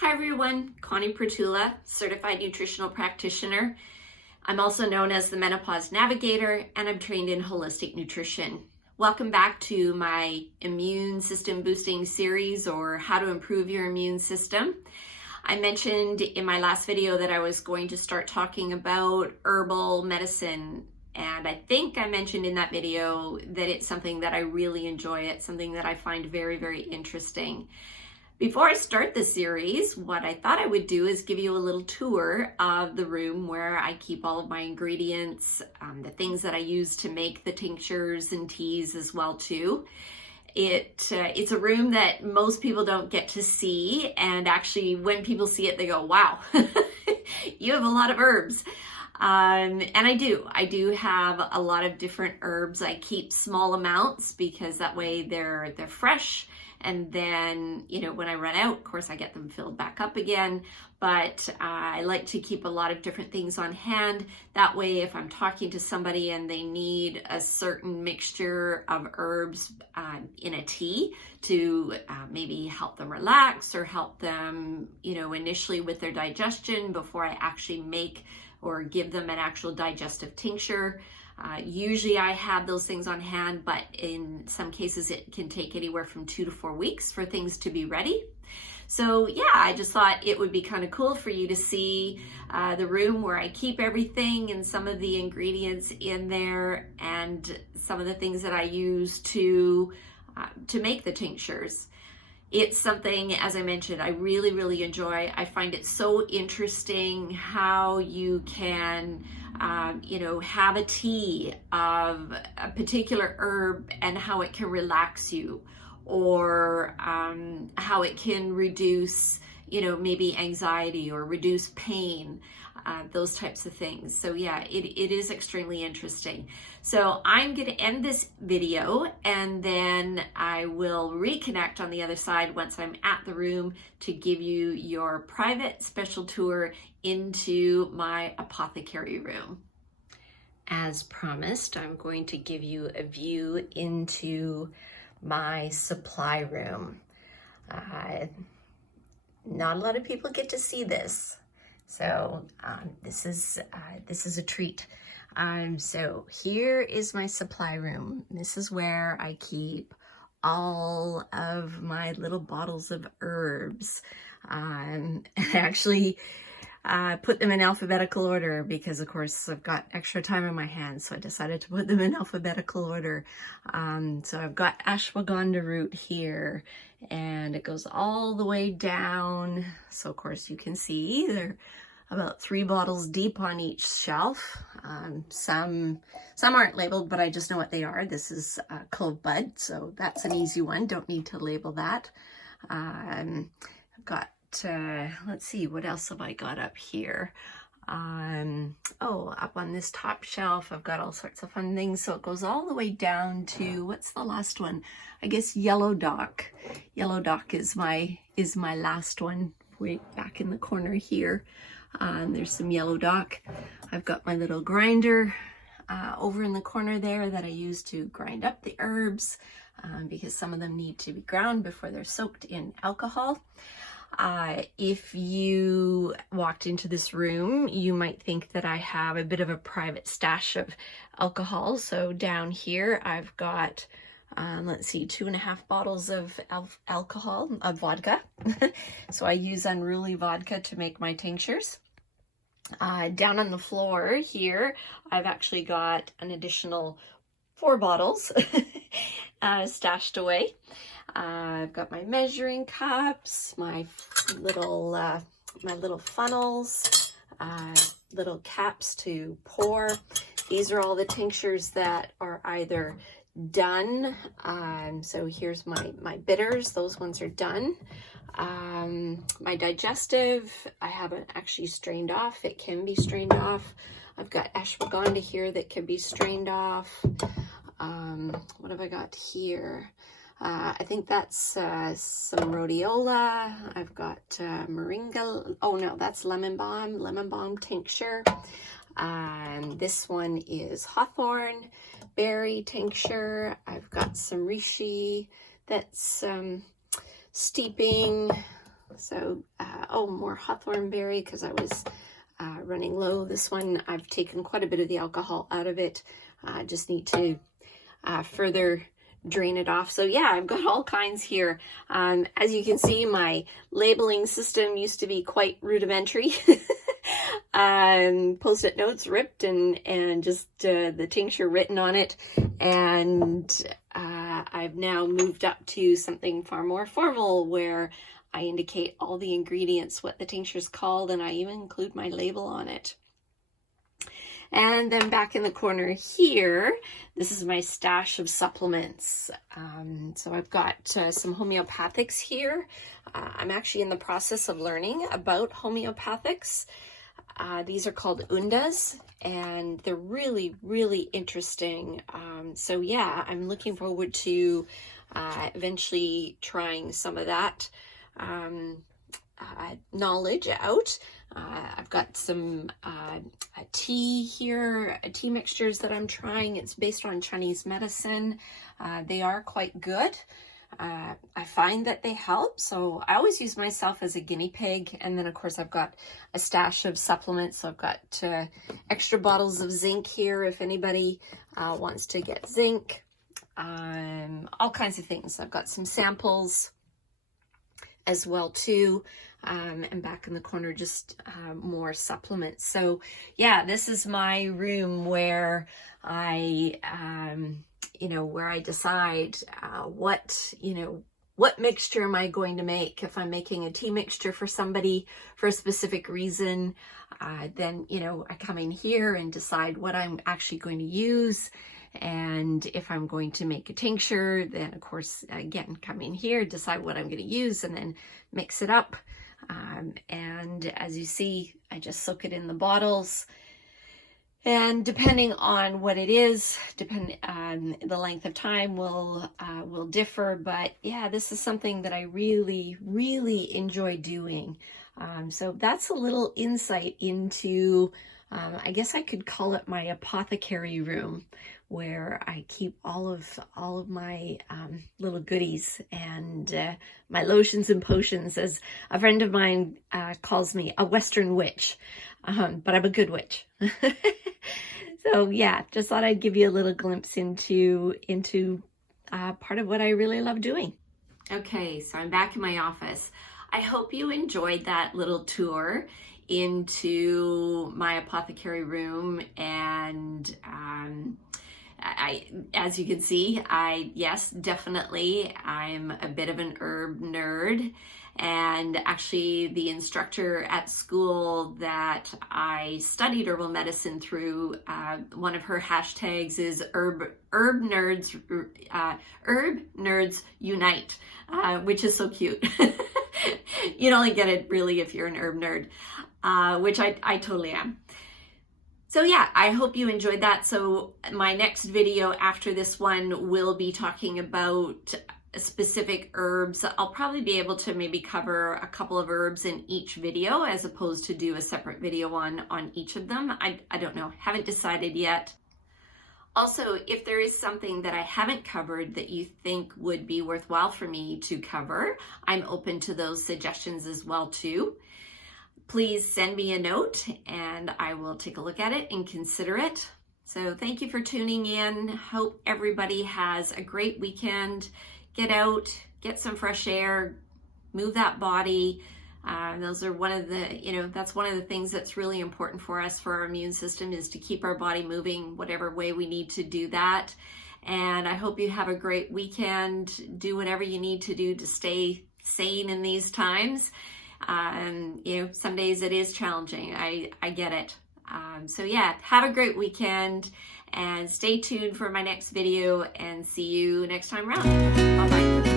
Hi everyone, Connie Pretula, Certified Nutritional Practitioner. I'm also known as the Menopause Navigator, and I'm trained in holistic nutrition. Welcome back to my immune system boosting series, or how to improve your immune system. I mentioned in my last video that I was going to start talking about herbal medicine, and I think I mentioned in that video that it's something that I really enjoy. It's something that I find very, very interesting. Before I start the series, what I thought I would do is give you a little tour of the room where I keep all of my ingredients, the things that I use to make the tinctures and teas as well too. It's a room that most people don't get to see, and actually when people see it they go, wow, you have a lot of herbs. And I do have a lot of different herbs. I keep small amounts because that way they're fresh. And then, when I run out, of course, I get them filled back up again. But I like to keep a lot of different things on hand. That way, if I'm talking to somebody and they need a certain mixture of herbs in a tea to maybe help them relax or help them, initially with their digestion before I actually make or give them an actual digestive tincture. Usually I have those things on hand, but in some cases it can take anywhere from 2 to 4 weeks for things to be ready. So yeah, I just thought it would be kind of cool for you to see the room where I keep everything and some of the ingredients in there and some of the things that I use to make the tinctures. It's something, as I mentioned, I really, really enjoy. I find it so interesting how you can, have a tea of a particular herb and how it can relax you, or how it can reduce, maybe anxiety or reduce pain, those types of things. So yeah, it is extremely interesting. So I'm going to end this video and then I will reconnect on the other side once I'm at the room to give you your private special tour into my apothecary room. As promised, I'm going to give you a view into my supply room. Not a lot of people get to see this. So this is a treat. So here is my supply room. This is where I keep all of my little bottles of herbs. I actually put them in alphabetical order because, of course, I've got extra time on my hands, so I decided to put them in alphabetical order. So I've got ashwagandha root here, and it goes all the way down. So, of course, you can see they're about 3 bottles deep on each shelf. Some aren't labeled, but I just know what they are. This is clove bud, so that's an easy one. Don't need to label that. I've got, let's see, what else have I got up here? Up on this top shelf, I've got all sorts of fun things. So it goes all the way down to, what's the last one? I guess yellow dock. Yellow dock is my last one, way back in the corner here. There's some yellow dock. I've got my little grinder over in the corner there that I use to grind up the herbs because some of them need to be ground before they're soaked in alcohol. If you walked into this room, you might think that I have a bit of a private stash of alcohol. So down here, I've got, let's see, 2.5 bottles of alcohol, of vodka. So I use unruly vodka to make my tinctures. Down on the floor here, I've actually got an additional 4 bottles stashed away. I've got my measuring cups, my little funnels, little caps to pour. These are all the tinctures that are either done. So here's my bitters. Those ones are done. My digestive, I haven't actually strained off. It can be strained off. I've got ashwagandha here that can be strained off. What have I got here? I think that's some rhodiola. I've got moringa. Oh no, that's lemon balm tincture. This one is hawthorn berry tincture. I've got some reishi that's steeping. So more hawthorn berry because I was running low. This one, I've taken quite a bit of the alcohol out of it. I just need to further drain it off. So yeah, I've got all kinds here. As you can see, my labeling system used to be quite rudimentary. Post-it notes ripped and just the tincture written on it. And I've now moved up to something far more formal where I indicate all the ingredients, what the tincture is called, and I even include my label on it. And then back in the corner here, this is my stash of supplements. So I've got some homeopathics here. I'm actually in the process of learning about homeopathics. These are called undas, and they're really, really interesting. So yeah, I'm looking forward to eventually trying some of that knowledge out. I've got some tea here, tea mixtures that I'm trying. It's based on Chinese medicine. They are quite good. I find that they help, so I always use myself as a guinea pig. And then of course I've got a stash of supplements. So I've got extra bottles of zinc here if anybody wants to get zinc. All kinds of things. I've got some samples as well too. And back in the corner, just more supplements. So yeah, this is my room where I where I decide what mixture am I going to make. If I'm making a tea mixture for somebody for a specific reason, then I come in here and decide what I'm actually going to use. And if I'm going to make a tincture, then of course, again, come in here, decide what I'm going to use, and then mix it up. And as you see, I just soak it in the bottles. And depending on what it is, depending on the length of time will differ. But yeah, this is something that I really, really enjoy doing. So that's a little insight into, I guess I could call it my apothecary room, where I keep all of my little goodies and my lotions and potions. As a friend of mine calls me, a Western witch, but I'm a good witch. So yeah, just thought I'd give you a little glimpse into part of what I really love doing. Okay, so I'm back in my office. I hope you enjoyed that little tour into my apothecary room. And as you can see, yes, definitely, I'm a bit of an herb nerd. And actually, the instructor at school that I studied herbal medicine through, one of her hashtags is herb nerds unite, which is so cute. You'd only get it really if you're an herb nerd, which I totally am. So yeah, I hope you enjoyed that. So my next video after this one will be talking about specific herbs. I'll probably be able to maybe cover a couple of herbs in each video as opposed to do a separate video on each of them. I don't know, haven't decided yet. Also, if there is something that I haven't covered that you think would be worthwhile for me to cover, I'm open to those suggestions as well too. Please send me a note and I will take a look at it and consider it. So thank you for tuning in. Hope everybody has a great weekend. Get out, get some fresh air, move that body. Those are one of the, that's one of the things that's really important for us, for our immune system, is to keep our body moving whatever way we need to do that. And I hope you have a great weekend. Do whatever you need to do to stay sane in these times. Some days it is challenging. I get it. So yeah, have a great weekend and stay tuned for my next video, and see you next time around. Bye-bye.